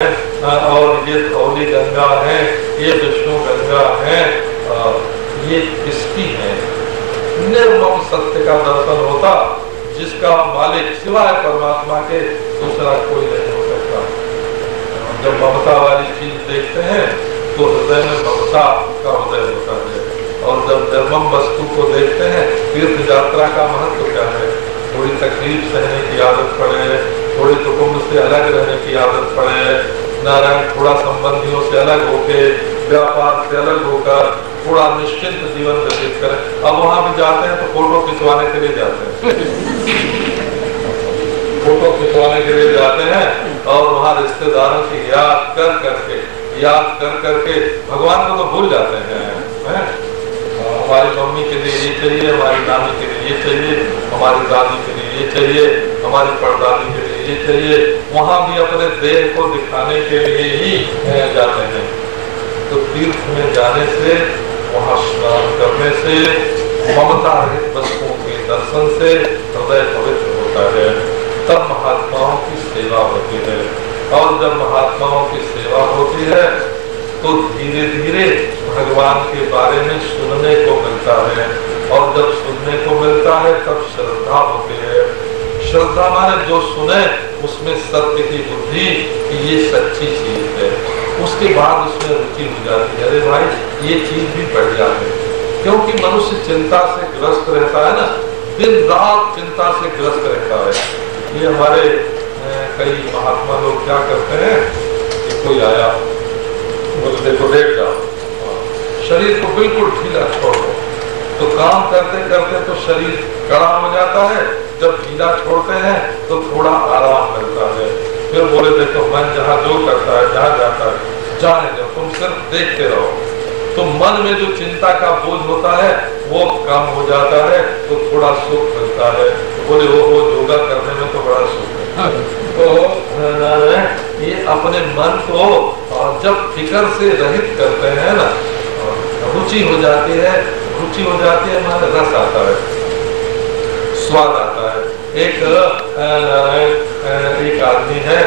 और ये धौली गंगा है, ये विष्णु गंगा है, ये किसकी है? निर्मम सत्य का दर्शन होता, जिसका मालिक सिवाय परमात्मा के दूसरा कोई नहीं हो सकता। जब ममता वाली चीज देखते हैं तो हृदय में ममता का उदय होता है, और जब निर्मम वस्तु को देखते हैं, तीर्थ यात्रा का महत्व क्या है? थोड़ी तकलीफ सहने की आदत पड़े, थोड़ी कुटुंब से अलग रहने की आदत पड़े, नारायण थोड़ा संबंधियों से अलग होके, व्यापार से अलग होकर थोड़ा निश्चिंत जीवन व्यतीत करें। अब वहां भी जाते हैं तो फोटो खिंचवाने के लिए जाते हैं फोटो खिंचवाने के लिए जाते हैं, और वहाँ रिश्तेदारों की याद कर करके भगवान को तो भूल जाते हैं, है? हमारी मम्मी के लिए ये चाहिए, हमारी नानी के लिए ये चाहिए, हमारी दादी के लिए ये चाहिए, हमारी परदादी के लिए ये चाहिए। वहाँ भी अपने देह को दिखाने के लिए ही जाते हैं। तो तीर्थ में जाने से, वहाँ स्नान करने से, ममता रहित वस्तुओं के दर्शन से हृदय पवित्र होता है। तब महात्माओं की सेवा होती है, और जब महात्माओं की सेवा होती है तो धीरे धीरे भगवान के बारे में सुनने को मिलता है, और जब सुनने को मिलता है तब श्रद्धा होती है। श्रद्धा माने जो सुने उसमें सत्य की बुद्धि कि ये सच्ची चीज है, उसके बाद उसमें रुचि हो जाती है। अरे भाई ये चीज भी बढ़िया है, क्योंकि मनुष्य चिंता से ग्रस्त रहता है ना, दिन रात चिंता से ग्रस्त रहता है। ये हमारे कई महात्मा लोग क्या करते हैं कि कोई आया, बोले देखो लेट जाओ, शरीर को बिल्कुल ढीला छोड़ दो, तो काम करते करते तो शरीर कड़ा हो जाता है, जब ढीला छोड़ते हैं तो थोड़ा आराम मिलता है। फिर बोले देखो मन जहाँ जो करता है, जहाँ जाता है जाने दो, तुम सिर्फ देखते रहो। तो मन में जो चिंता का बोझ होता है वो कम हो जाता है, तो थोड़ा सुख मिलता है। तो बोले वो योगा करने में तो बड़ा सुख है। तो ये अपने मन को जब फिक्र से रहित करते हैं ना, रुचि हो जाती है, हमारे रस आता है, स्वाद आता है। एक आदमी है,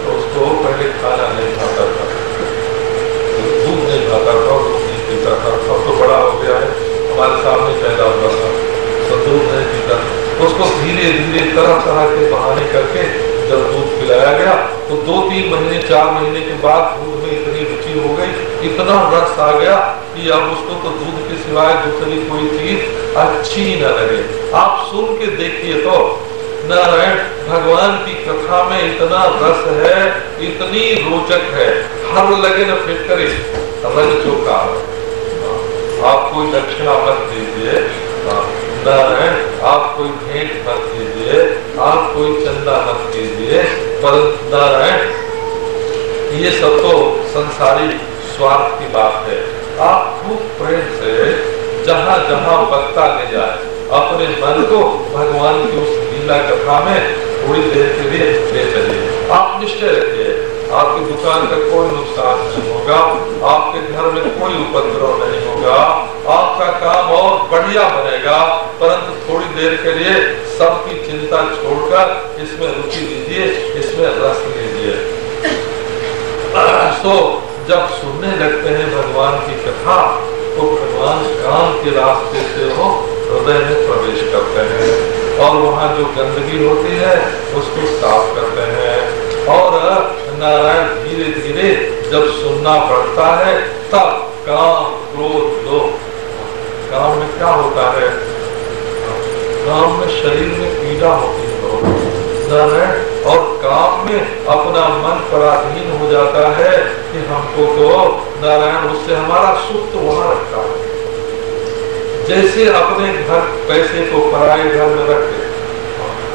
तो उसको पहले खाना नहीं खाता था, दूध नहीं खाता था, दूध नहीं पीता था। अब तो बड़ा हो गया है, हमारे सामने पैदा हुआ था, तो दूध नहीं पीता। उसको धीरे धीरे तरह तरह के बहाने करके जब दूध पिलाया गया, तो 2-3 महीने 4 महीने के बाद दूध में इतनी रुचि हो गई, इतना रस आ गया कि अब उसको तो दूध के सिवाय दूसरी कोई चीज अच्छी न लगे। आप सुन के देखिए तो नारायण भगवान की कथा में इतना रस है, इतनी रोचक है, हर लगे न फिट करे रंग चौका। आप कोई दक्षिणा मत दीजिए, नारायण आप कोई भेंट मत कीजिए, आप कोई चंदा मत कीजिए, पर नारायण ये सब तो संसारी स्वार्थ की बात है। आप खूब प्रेम से जहाँ जहाँ वक्ता ले जाए, अपने मन को भगवान की उस लीला कथा में थोड़ी देर के लिए ले चलिए। आप निश्चय रखिए, आपकी दुकान का कोई नुकसान नहीं होगा, आपके घर में कोई उपद्रव नहीं होगा, आपका काम और बढ़िया बनेगा। परंतु थोड़ी देर के लिए सबकी चिंता छोड़कर इसमें रुचि लीजिए, इसमें रस लीजिए। तो जब सुनने लगते हैं भगवान की कथा, तो भगवान काम के रास्ते से वो हृदय में प्रवेश करते हैं, और वहाँ जो गंदगी होती है उसको साफ करते हैं। और नारायण धीरे धीरे जब सुनना पड़ता है, तब काम क्रोध लोभ, काम में क्या होता है? काम में शरीर में पीड़ा होती है बहुत नारायण, और काम में अपना मन पराधीन हो जाता है कि हमको तो नारायण उससे हमारा सुख तो वहाँ रखता है। जैसे अपने घर पैसे को पराये घर में रखते,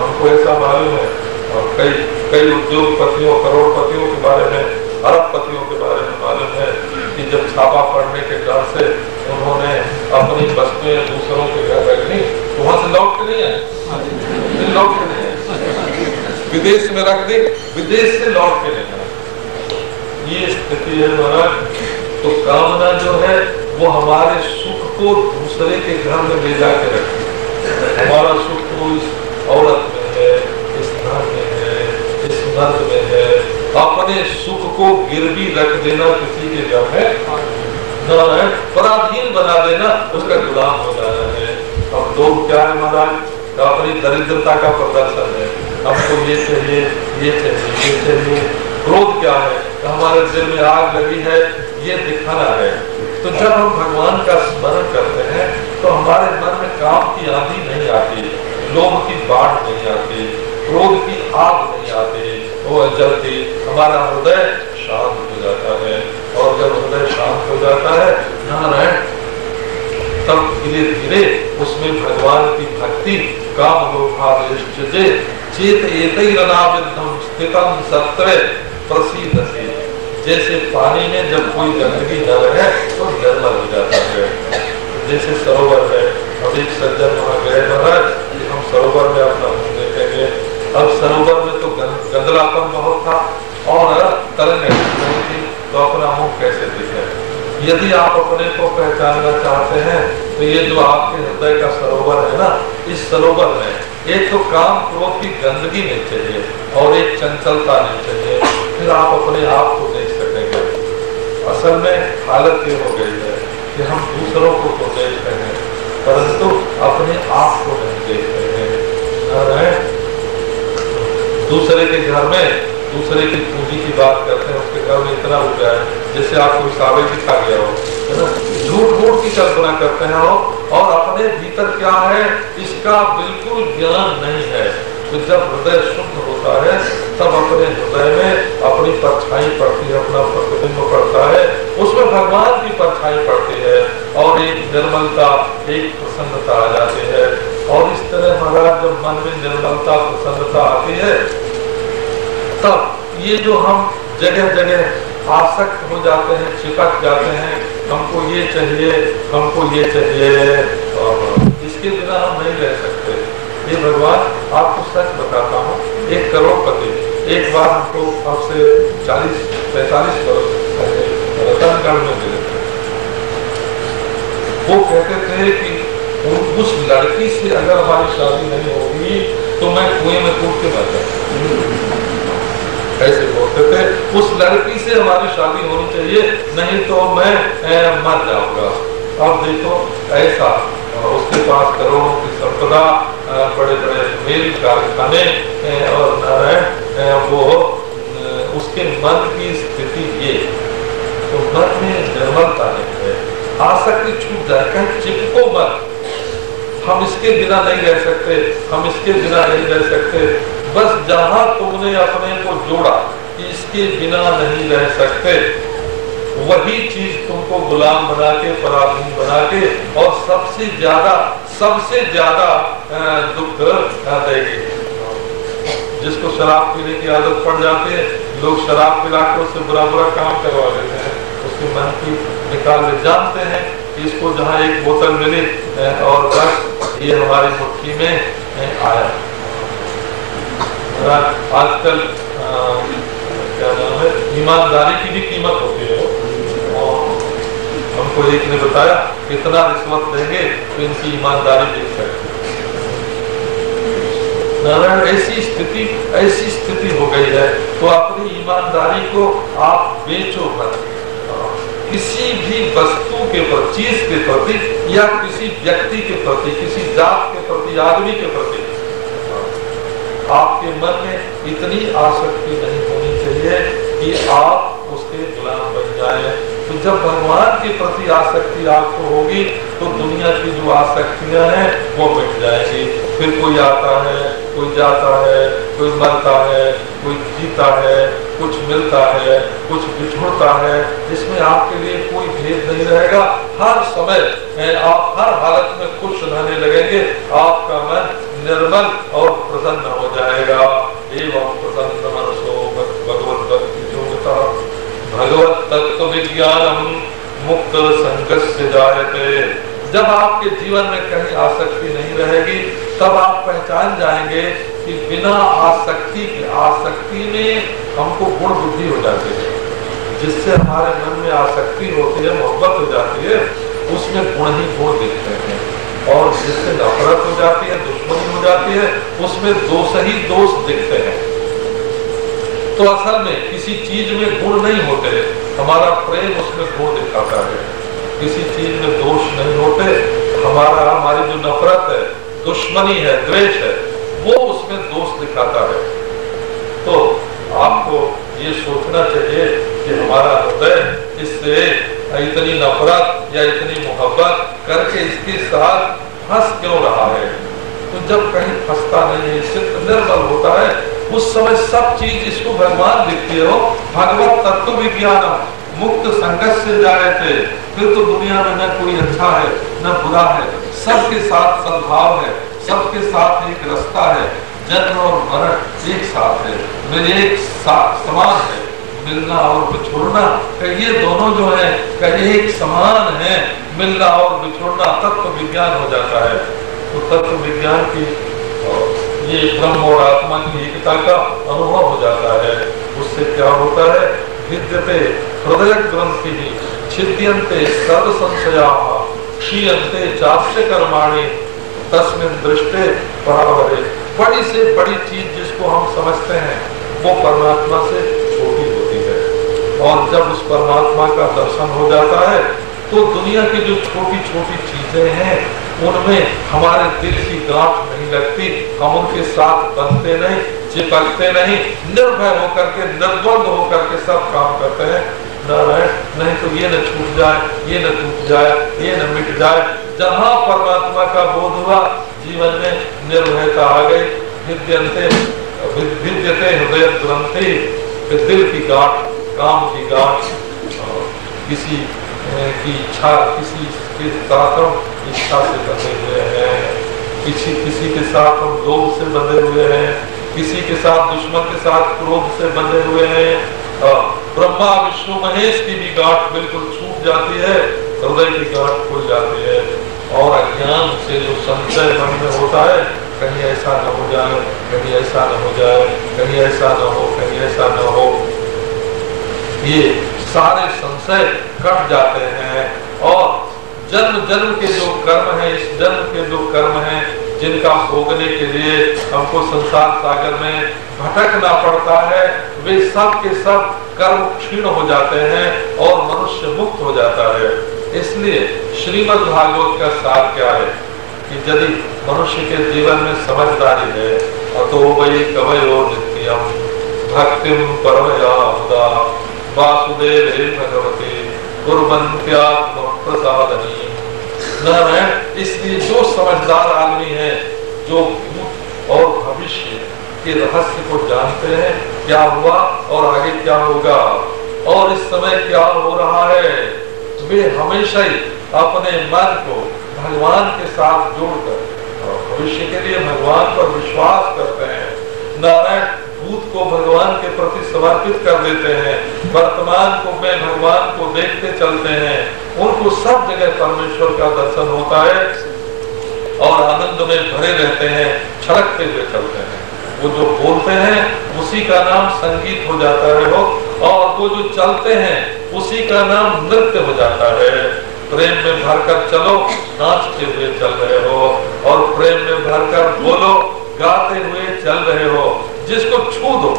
हमको ऐसा मालूम है, और कई उद्योगपतियों करोड़पतियों के बारे में, अरबपतियों के बारे में मालूम है कि जब छापा पड़ने के डर से उन्होंने अपनी वस्तुएं दूसरों के घर रख ली, तो वहां से लौट के नहीं आए, लौट के नहीं आए, विदेश में रख दी, विदेश से लौट के नहीं आए। ये स्थिति है महाराज। तो कामना जो है वो हमारे सुख को दूसरे के घर में ले जाके रखती है। हमारा सुख तो इस औरत में है, इस घर में है, इस मर्द में है, अपने अपने सुख को गिरवी रख देना किसी के घर में नारायण, पराधीन बना देना, उसका गुलाम हो जाना है। अब लोग क्या है महाराज, अपनी दरिद्रता का प्रदर्शन है, हमको ये चाहिए, ये चाहिए, ये चाहिए। क्रोध क्या है, हमारे दिल में आग लगी है, ये दिखाना है। तो जब हम भगवान का स्मरण करते हैं तो हमारे मन में काम की आंधी नहीं आती, लोभ की बाढ़ नहीं आती, क्रोध की आग नहीं आती, वो जलती, हमारा हृदय शांत हो जाता है। और जब हृदय शांत हो जाता है नारायण, तब धीरे धीरे उसमें भगवान की भक्ति काम लोभादेशजे चेत एतैरनाविद्धं स्थितं सत्रे प्रसीदति। जैसे पानी में जब कोई गंदगी न रहे तो निर्मल हो जाता है। जैसे सरोवर है, अब एक सज्जन वहाँ गए महाराज कि हम सरोवर में अपना मुँह देखेंगे। अब सरोवर में तो गंदलापन बहुत था और तरंगे नहीं थी, तो अपना मुँह कैसे दिखे। यदि आप अपने को पहचानना चाहते हैं तो ये जो आपके हृदय का सरोवर है ना, इस सरोवर में एक तो काम क्रोध की गंदगी नहीं चाहिए और एक चंचलता नहीं चाहिए, फिर आप अपने आप को देख सकेंगे। असल में हालत ये हो गई है कि हम दूसरों को तो देखते हैं परंतु अपने आप को नहीं देखते हैं। दूसरे के घर में दूसरे की पूंजी की बात करते हैं, उसके घर में इतना रुपया है, जैसे आप कोई सावे की खा गया हो, है ना, झूठ मूठ की कल्पना करते हैं और अपने भीतर क्या है इसका बिल्कुल ज्ञान नहीं है। तो जब हृदय शुद्ध होता है तब अपने हृदय में अपनी परछाई पड़ती है, अपना प्रतिबिंब पड़ता है, उसमें भगवान की परछाई पड़ती है और एक निर्मलता, एक प्रसन्नता आ जाती है। और इस तरह महाराज जब मन में निर्मलता प्रसन्नता आती है तब ये जो हम जगह जगह आसक्त हो जाते हैं, चिपक जाते हैं, हमको ये चाहिए, हमको ये चाहिए, और इसके बिना हम नहीं रह सकते। ये भगवान आपको सच बताता हूँ, एक करोड़पति एक बार हमको अब से 40-45 वर्ष पहले रतनगढ़ में मिले थे। वो कहते थे कि उस लड़की से अगर हमारी शादी नहीं होगी तो मैं कुएं में कूद के मर जाऊंगा। ऐसे बोलते थे, उस लड़की से हमारी शादी होनी चाहिए, नहीं तो मैं मर जाऊंगा। अब देखो ऐसा, उसके पास करोड़ों की संपदा, बड़े बड़े मिल कारखाने और नारायण, वो उसके मन की स्थिति ये, तो मन में निर्मलता नहीं है, आसक्ति छूट जाए, कहीं चिपको मत, हम इसके बिना नहीं रह सकते, हम इसके बिना नहीं रह सकते। बस जहां तुमने अपने को जोड़ा कि इसके बिना नहीं रह सकते, वही चीज तुमको गुलाम बना के, पराधीन बना के और सबसे ज्यादा दुख देगी। जिसको शराब पीने की आदत पड़ जाती है, लोग शराब पिलाकर उससे बुरा बुरा काम करवा लेते हैं, उसके मन की निकाल ले, जानते हैं कि इसको जहाँ एक बोतल मिली और बस ये हमारी मुट्ठी में आया। आजकल क्या नाम है, ईमानदारी की भी कीमत होती है। और हमको एक ने बताया कितना रिश्वत देंगे तो इनकी ईमानदारी देख सकते। नारायण, ऐसी स्थिति हो गई है, तो अपनी ईमानदारी को आप बेचो मत। किसी भी वस्तु के प्रति, चीज के प्रति या किसी व्यक्ति के प्रति, किसी जात के प्रति, आदमी के प्रति आपके मन में इतनी आसक्ति नहीं होनी चाहिए कि आप उसके गुलाम बन जाएं। तो जब भगवान के प्रति आसक्ति आपको होगी तो दुनिया की जो आसक्तियां हैं वो मिट जाएगी। फिर कोई आता है, कोई जाता है, कोई मरता है, कोई जीता है, कुछ मिलता है, कुछ बिछुड़ता है, इसमें आपके लिए कोई भेद नहीं रहेगा। हर समय आप हर हालत में खुश रहने लगेंगे, आपका मन निर्मल और प्रसन्न हो जाएगा। एवं प्रसन्न मनसो भगवत भक्ति योगिता भगवत तत्व विज्ञानम मुक्त संगस्य जायते। जब आपके जीवन में कहीं आसक्ति नहीं रहेगी तब आप पहचान जाएंगे कि बिना आसक्ति में हमको गुण बुद्धि हो जाती है। जिससे हमारे मन में आसक्ति होती है, मोहब्बत हो जाती है, उसमें गुण ही गुण दिखते हैं। और जिससे नफरत हो जाती है, दुश्मनी हो जाती है, उसमें दोष ही दोष दिखते हैं। तो असल में किसी चीज में गुण नहीं होते, हमारा प्रेम उसमें गुण दिखाता है। किसी चीज में दोष नहीं होते, हमारी जो नफरत है, दुश्मनी है, द्वेष है, वो उसमें दोष दिखाता है। तो आपको ये सोचना चाहिए कि हमारा हृदय इससे इतनी नफरत या इतनी मोहब्बत करके इसके साथ फंस क्यों रहा है। तो जब कहीं फंसता नहीं है, चित्त निर्मल होता है, उस समय सब चीज इसको भगवान दिखती हो। भगवत तत्व विज्ञान मुक्त संघर्ष से जा रहे थे, फिर तो दुनिया में न कोई अच्छा है न बुरा है, सबके साथ सद्भाव है, सबके साथ एक रास्ता है, जन्म और मरण एक साथ है, मेरे एक साथ समान है, मिलना और बिछुड़ना ये दोनों जो है एक समान है, मिलना और बिछुड़ना तत्व विज्ञान हो जाता है। तो तत्व विज्ञान की ये ब्रह्म और आत्मा की एकता का अनुभव हो जाता है। उससे क्या होता है, विद्यते हृदय ग्रंथि छिद्यन्ते सर्व संशयाः क्षीयन्ते चास्य कर्माणि तस्मिन् दृष्टे परावरे। बड़ी से बड़ी चीज जिसको हम समझते हैं वो परमात्मा से छोटी होती है, और जब उस परमात्मा का दर्शन हो जाता है तो दुनिया की जो छोटी छोटी चीजें हैं उनमें हमारे दिल की गांठ नहीं लगती, हम उनके साथ बनते नहीं, चिपकते नहीं, निर्भय होकर के, निर्द्वंद होकर के सब काम करते हैं। नहीं तो ये न छूट जाए, ये न टूट जाए, ये न मिट जाए। जहाँ परमात्मा का बोध हुआ, जीवन में निर्भयता आ गई। विद्यते हृदय ग्रंथि, दिल की गांठ, काम की गांठ, किसी की इच्छा, किसी के साथ हम इच्छा से बंधे हुए हैं, किसी के साथ हम लोभ से बंधे हुए हैं, किसी के साथ दुश्मन के साथ क्रोध से बंधे हुए हैं। ब्रह्मा विष्णु महेश की भी गांठ बिल्कुल छूट जाती है, हृदय की गांठ खुल जाती है। और अज्ञान से जो संशय मन में होता है, कहीं ऐसा न हो जाए, कहीं ऐसा न हो जाए, कहीं ऐसा न हो, कहीं ऐसा न हो, ये सारे संशय कट जाते हैं। और जन्म जन्म के जो कर्म है, इस जन्म के जो कर्म है जिनका भोगने के लिए हमको संसार सागर में भटकना पड़ता है, वे सब के सब कर्म क्षीण हो जाते हैं और मनुष्य मुक्त हो जाता है। इसलिए श्रीमद् भागवत का सार क्या है कि यदि मनुष्य के जीवन में समझदारी है, अतो वै कवयो नित्यम भक्तिम परमया मुदा वासुदेवे भगवते कुर्वन्त्यात्म प्रसादनी। इसलिए जो समझदार आदमी है, जो भूत और भविष्य के रहस्य को जानते हैं, क्या हुआ और आगे क्या होगा और इस समय क्या हो रहा है, वे हमेशा ही अपने मन को भगवान के साथ जोड़कर भविष्य के लिए भगवान पर विश्वास करते हैं। नारायण भूत को भगवान के प्रति समर्पित कर देते हैं, वर्तमान को में भगवान को देखते चलते हैं, उनको सब जगह परमेश्वर का दर्शन होता है और आनंद में भरे रहते हैं, छलकते हुए चलते हैं। वो जो बोलते हैं उसी का नाम संगीत हो जाता है हो, और वो जो चलते हैं उसी का नाम नृत्य हो जाता है। प्रेम में भरकर चलो, नाचते हुए चल रहे हो, और प्रेम में भरकर बोलो, गाते हुए चल रहे हो। जिसको छू दो,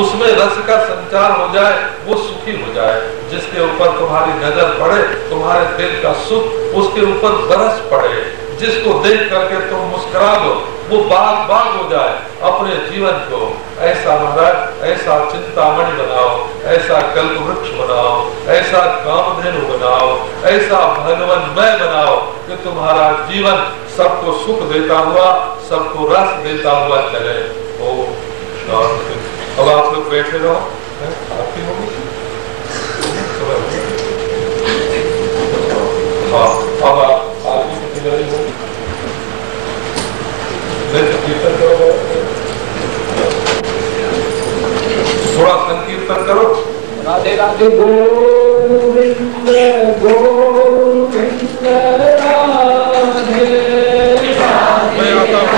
उसमें रस का संचार हो जाए, वो सुखी हो जाए। जिसके ऊपर तुम्हारी नजर पड़े, तुम्हारे दिल का सुख उसके ऊपर बरस पड़े। जिसको देख करके तुम मुस्कुरा दो, वो बाग बाग हो जाए। अपने जीवन को ऐसा महाराज, ऐसा चिंतामणि बनाओ, ऐसा कल्प वृक्ष बनाओ, ऐसा कामधेनु बनाओ, ऐसा भगवानमय बनाओ कि तुम्हारा जीवन सबको सुख देता हुआ, सबको रस देता हुआ चले। ओ शांति। अब आप लोग बैठे रहो, आपकी होगी। हाँ, अब आप आगे की तैयारी होगी। कीर्तन करो, थोड़ा संकीर्तन करो। राधे राधे गोविंद गोविंद राधे मैं आता हूँ।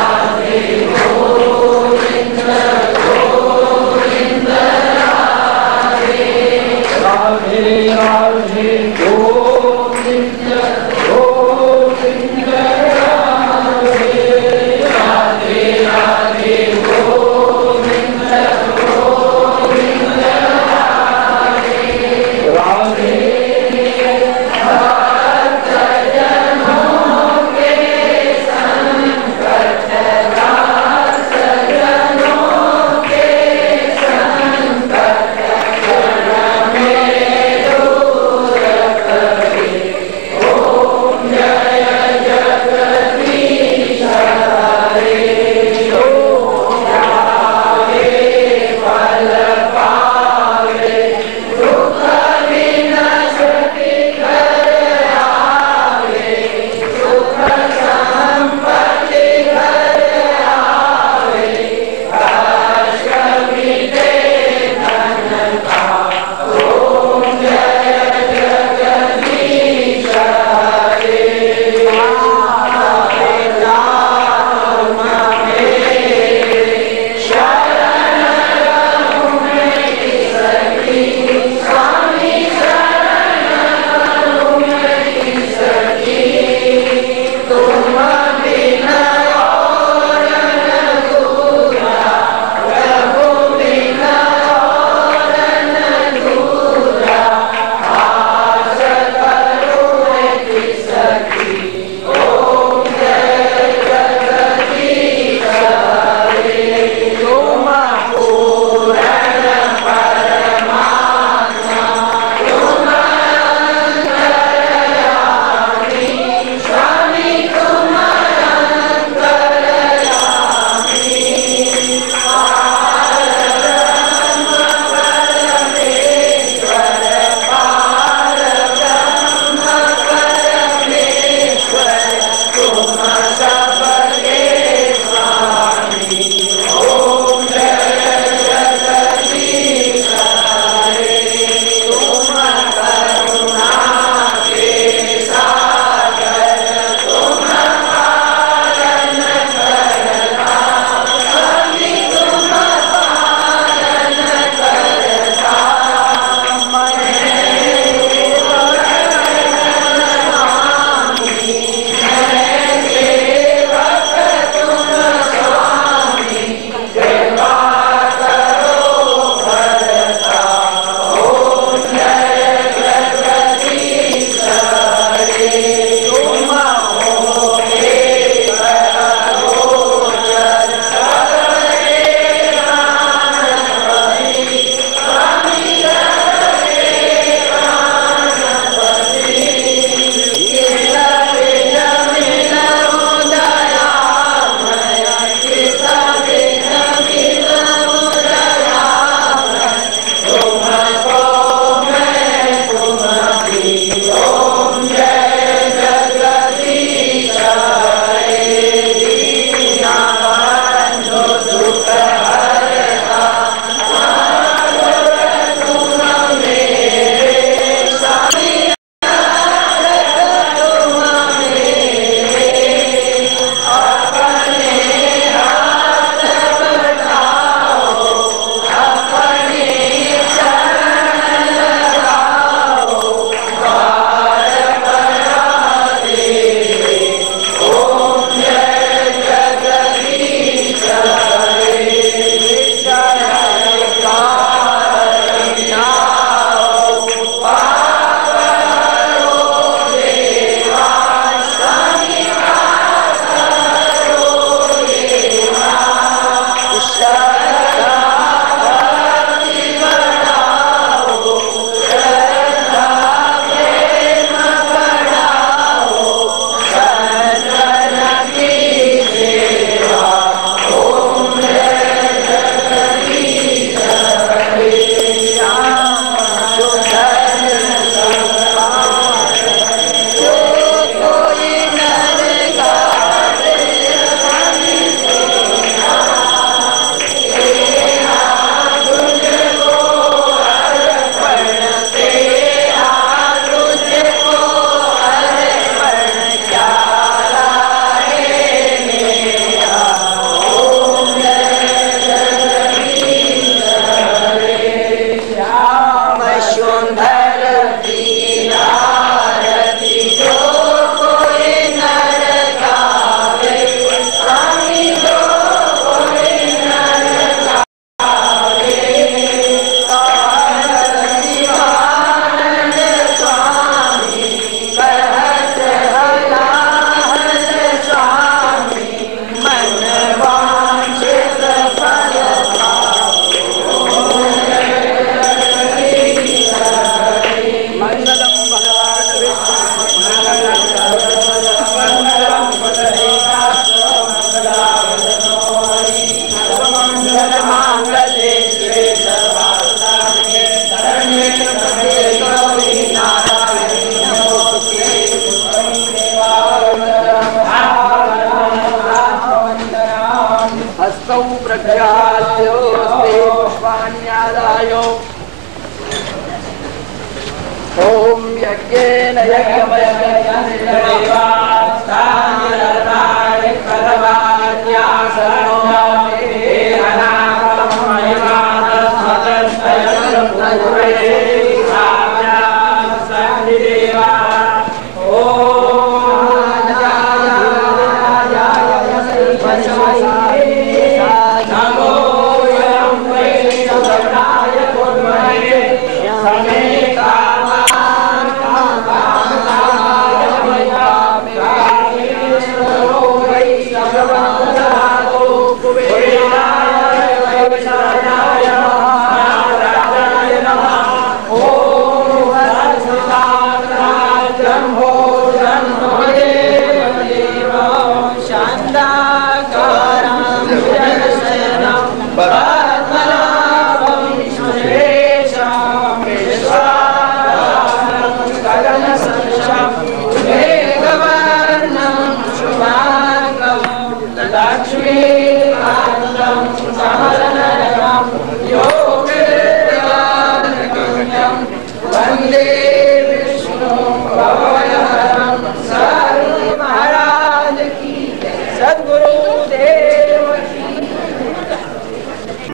Vande